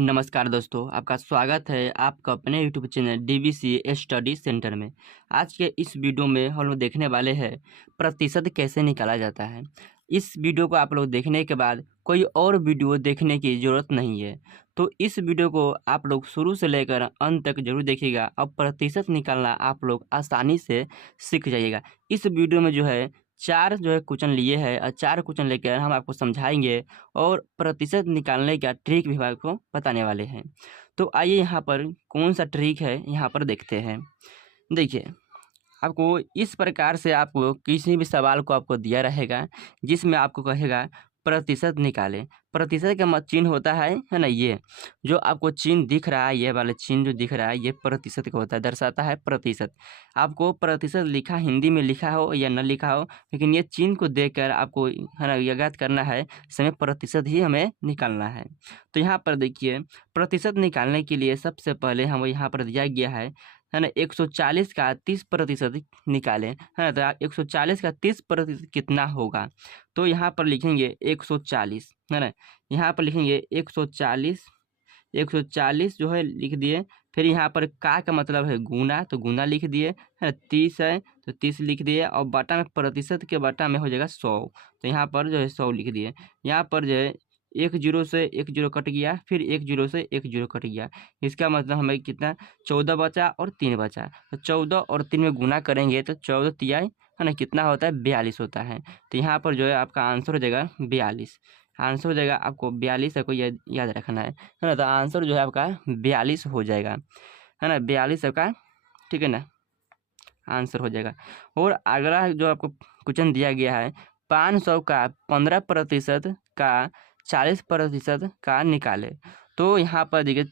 नमस्कार दोस्तों, आपका स्वागत है आपका अपने YouTube channel DBC study centre में। आज के इस वीडियो में हम लोग देखने वाले हैं प्रतिशत कैसे निकाला जाता है। इस वीडियो को आप लोग देखने के बाद कोई और वीडियो देखने की ज़रूरत नहीं है। तो इस वीडियो को आप लोग शुरू से लेकर अंत तक जरूर देखिएगा और प्रतिशत निकालना आप लोग आसानी से सीख जाइएगा। इस वीडियो में जो है 4 क्वेश्चन लिए हैं और 4 क्वेश्चन लेकर हम आपको समझाएंगे और प्रतिशत निकालने का ट्रिक भी आपको बताने वाले हैं। तो आइए यहाँ पर कौन सा ट्रिक है यहाँ पर देखते हैं। देखिए, आपको इस प्रकार से आपको किसी भी सवाल को आपको दिया रहेगा जिसमें आपको कहेगा प्रतिशत निकालें। प्रतिशत का चिन्ह होता है ना, ये जो आपको चिन्ह दिख रहा है, ये वाला चिन्ह जो दिख रहा है ये प्रतिशत का होता है, दर्शाता है प्रतिशत। आपको प्रतिशत लिखा हिंदी में लिखा हो या न लिखा हो, लेकिन ये चिन्ह को देखकर आपको है ना अवगत करना है, समय प्रतिशत ही हमें निकालना है। तो यहाँ पर देखिए, प्रतिशत निकालने के लिए सबसे पहले हम यहाँ पर दिया गया है ना 140 का 30% निकालें, है ना। तो 140 का 30% कितना होगा, तो यहाँ पर लिखेंगे 140, है ना। यहाँ पर लिखेंगे 140, 140 जो है लिख दिए। फिर यहाँ पर का मतलब है गुना, तो गुना लिख दिए, है ना। 30 है तो 30 लिख दिए और बटा में प्रतिशत के बटा में हो जाएगा 100, तो यहाँ पर जो है 100 लिख दिए। यहाँ पर जो है एक जीरो से एक जीरो कट गया, फिर एक जीरो से एक जीरो कट गया। इसका मतलब हमें कितना 14 बचा और 3 बचा। तो 14 और 3 में गुना करेंगे तो 14 तिहाई है ना कितना होता है 42 होता है। तो यहाँ पर जो है आपका आंसर हो जाएगा 42। आंसर हो जाएगा आपको 42 आपको याद रखना है ना। तो आंसर जो है आपका 42 हो जाएगा, है ना। 42 आपका, ठीक है ना, आंसर हो जाएगा। और अगला जो आपको क्वेश्चन दिया गया है 500 का 15% का 40% का निकाले। तो यहाँ पर देखिए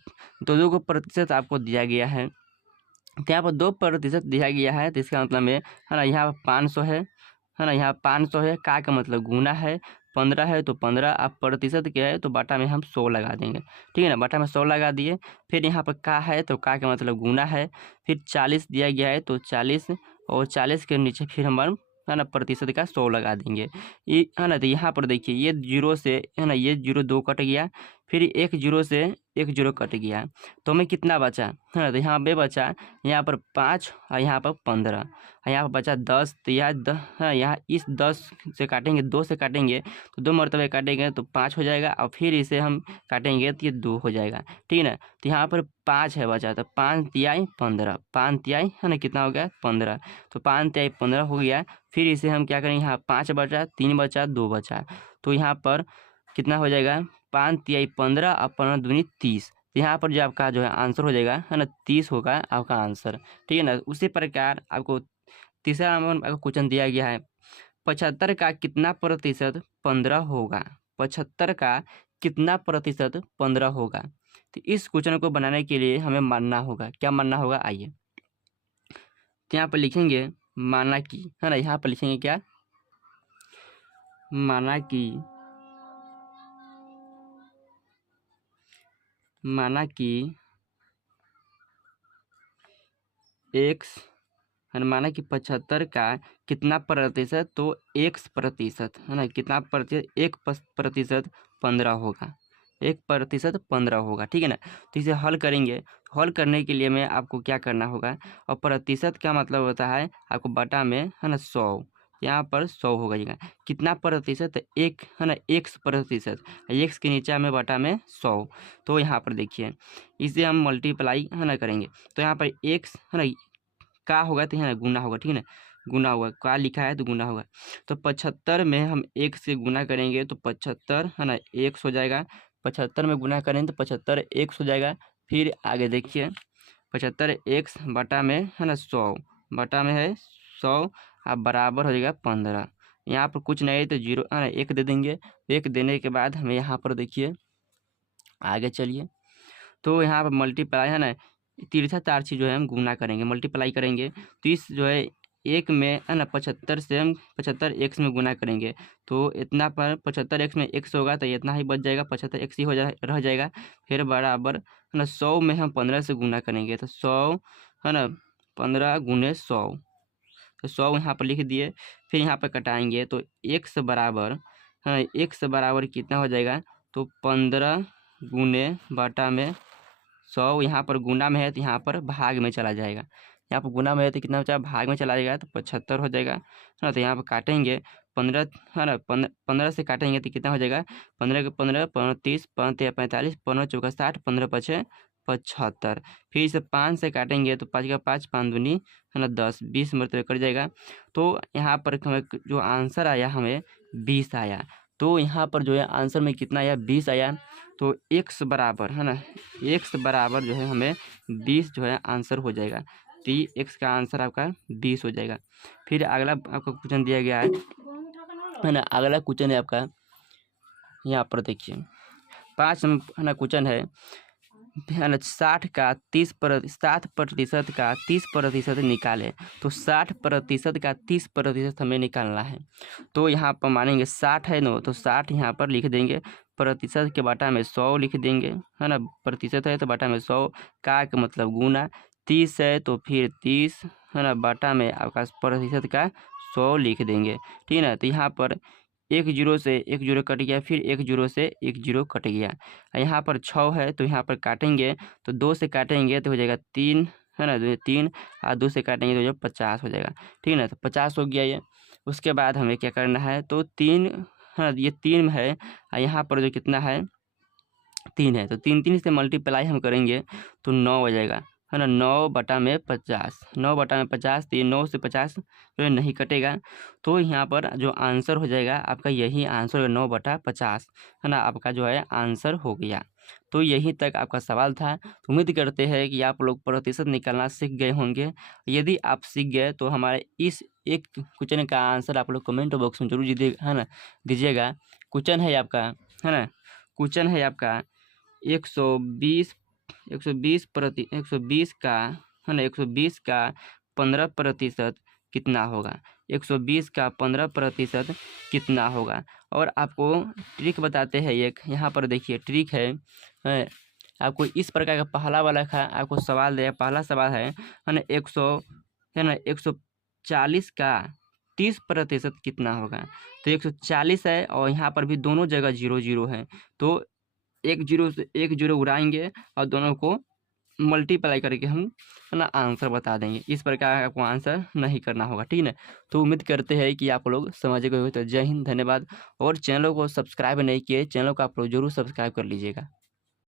दो को प्रतिशत आपको दिया गया है, तो यहाँ पर 2% दिया गया है, तो इसका मतलब है ना यहाँ 500 है ना। यहाँ 500 है, का मतलब गुना है, 15 है तो 15, आप प्रतिशत क्या है तो बटा में हम 100 लगा देंगे, ठीक है ना। बटा में 100 लगा दिए। फिर यहाँ पर का है तो का मतलब गुना है। फिर 40 दिया गया है तो 40, और 40 के नीचे फिर हम है ना प्रतिशत का 100 लगा देंगे, ये है ना। तो यहाँ पर देखिए ये जीरो से है ना, ये जीरो 2 कट गया, फिर एक जीरो से एक जीरो कट गया, तो हमें कितना बचा, है ना। तो यहाँ पे बचा यहाँ पर 5 और यहाँ पर 15, यहाँ पर बचा 10। तो यहाँ इस 10 से काटेंगे, 2 से काटेंगे तो 2 मरतबे काटेंगे तो 5 हो जाएगा, और फिर इसे हम काटेंगे तो ये 2 हो जाएगा, ठीक है ना। तो यहाँ पर 5 है बचा, तो 5 तिहाई 15, 5 तिहाई है ना कितना हो गया 15, तो 5 तिहाई 15 हो गया। फिर इसे हम क्या करेंगे, यहाँ 5 बचा, 3 बचा, 2 बचा, तो यहाँ पर कितना हो जाएगा 5 तिहाई 15 और 15 दूनी 30। यहाँ पर जो आपका जो है आंसर हो जाएगा, है ना, 30 होगा आपका आंसर, ठीक है ना। उसी प्रकार आपको तीसरा नंबर आपको क्वेश्चन दिया गया है 75 का कितना प्रतिशत 15 होगा। 75 का कितना प्रतिशत 15 होगा। तो इस क्वेश्चन को बनाने के लिए हमें मानना होगा, क्या मानना होगा, आइए। तो यहाँ पर लिखेंगे माना कि, है ना, यहाँ पर लिखेंगे क्या, माना कि, माना कि एक्स, है ना, माना कि 75 का कितना प्रतिशत, तो x प्रतिशत, है ना, कितना प्रतिशत, 1% 15 होगा, 1% 15 होगा, ठीक है ना। तो इसे हल करेंगे। हल करने के लिए में आपको क्या करना होगा, और प्रतिशत का मतलब होता है आपको बटा में, है ना, 100, यहाँ पर 100 होगा। कितना प्रतिशत, एक, है ना, x%, x के नीचे में बटा में 100। तो यहाँ पर देखिए इसे हम मल्टीप्लाई, है ना, करेंगे, तो यहाँ पर x, है ना, का होगा तो यहाँ गुना होगा, ठीक है ना, गुना होगा, का लिखा है तो गुना होगा। तो 75 में हम 1 से गुना करेंगे तो 75, है ना, 1 हो जाएगा। 75 में गुना करेंगे तो 75 1 हो जाएगा। फिर आगे देखिए 75 1 बटा में, है ना, 100 बटा में है 100, अब बराबर हो जाएगा 15। यहाँ पर कुछ नहीं तो जीरो, है ना, 1 दे देंगे। 1 देने के बाद हमें यहाँ पर देखिए आगे चलिए, तो यहाँ पर मल्टीप्लाई, है ना, तिरछा तारछी जो है हम गुना करेंगे, मल्टीप्लाई करेंगे। तो इस जो है एक में, है ना, 75 से हम 75 एक्स में गुना करेंगे तो इतना पर 75 एक्स में एक्स होगा तो इतना ही बच जाएगा, 75 एक्स ही रह जाएगा। फिर बराबर, है ना, 100 में हम 15 से गुना करेंगे तो 100, है ना, 15 गुने 100, तो 100 यहाँ पर लिख दिए। फिर यहाँ पर कटाएंगे तो एक्स बराबर, हाँ, एक्स बराबर कितना हो जाएगा, तो 15 गुने बटा में 100, यहाँ पर गुना में है तो यहाँ पर भाग में चला जाएगा। यहाँ पर गुना में है तो कितना बचा, भाग में चला जाएगा तो 75 हो जाएगा, है ना। तो यहाँ पर काटेंगे 15, है ना, 15 से काटेंगे तो कितना हो जाएगा, 15 के 15, 15 30, 15 45, 15 चौका 60, 15 पचे 75। फिर इसे 5 से काटेंगे तो 5 का 5, 5 दूनी, है ना 10, 20 मरतबे कट जाएगा। तो यहाँ पर हमें जो आंसर आया हमें 20 आया। तो यहाँ पर जो है आंसर में कितना आया, 20 आया। तो x बराबर, है ना, x बराबर जो है हमें 20 जो है आंसर हो जाएगा। तो x का आंसर आपका 20 हो जाएगा। फिर अगला आपका क्वेश्चन दिया गया है ना, अगला क्वेश्चन है आपका, यहाँ पर देखिए 5 है ना क्वेश्चन है ना, 60 का 30% का 30% निकालें। तो 60% का 30% हमें निकालना है। तो यहाँ पर मानेंगे 60 है नो, तो 60 यहाँ पर लिख देंगे, प्रतिशत के बटा में 100 लिख देंगे, है ना। प्रतिशत है तो बटा में 100, का मतलब गुना, 30 है तो फिर 30, है ना, बटा में आपका प्रतिशत का 100 लिख देंगे, ठीक है ना। तो यहाँ पर 1 जीरो से 1 जीरो कट गया, फिर 1 जीरो से 1 जीरो कट गया। यहाँ पर 6 है तो यहाँ पर काटेंगे तो 2 से काटेंगे तो हो जाएगा 3, है ना, 3 और 2 से काटेंगे तो जो 50 हो जाएगा, ठीक है ना। तो 50 हो गया ये। उसके बाद हमें क्या करना है, तो 3, है ना, ये 3 है और यहाँ पर जो कितना है 3 है, तो 3 से मल्टीप्लाई हम करेंगे तो 9 हो जाएगा, है ना। 9 बटा में 50, 9 बटा में 50, तो ये 9 से 50 जो है नहीं कटेगा। तो यहाँ पर जो आंसर हो जाएगा आपका यही आंसर है, 9 बटा 50, है ना, आपका जो है आंसर हो गया। तो यहीं तक आपका सवाल था। तो उम्मीद करते हैं कि आप लोग प्रतिशत निकालना सीख गए होंगे। यदि आप सीख गए तो हमारे इस एक क्वेश्चन का आंसर आप लोग कमेंट बॉक्स में जरूर दीजिएगा, है ना, दीजिएगा। क्वेश्चन है आपका, है ना, क्वेश्चन है आपका 120 120 का, है ना, 120 का 15% कितना होगा, 120 का 15% कितना होगा। और आपको ट्रिक बताते हैं एक, यहाँ पर देखिए ट्रिक है आपको इस प्रकार का पहला वाला का आपको सवाल दिया। पहला सवाल है ना 140 का 30% कितना होगा। तो 140 है और यहाँ पर भी दोनों जगह 0 0 है, तो 1 जीरो से 1 जीरो उड़ाएंगे और दोनों को मल्टीप्लाई करके हम, है ना, आंसर बता देंगे। इस प्रकार आपको आंसर नहीं करना होगा, ठीक है। तो उम्मीद करते हैं कि आप लोग समझ गए हो। तो जय हिंद, धन्यवाद। और चैनल को सब्सक्राइब नहीं किए, चैनल को आप लोग जरूर सब्सक्राइब कर लीजिएगा।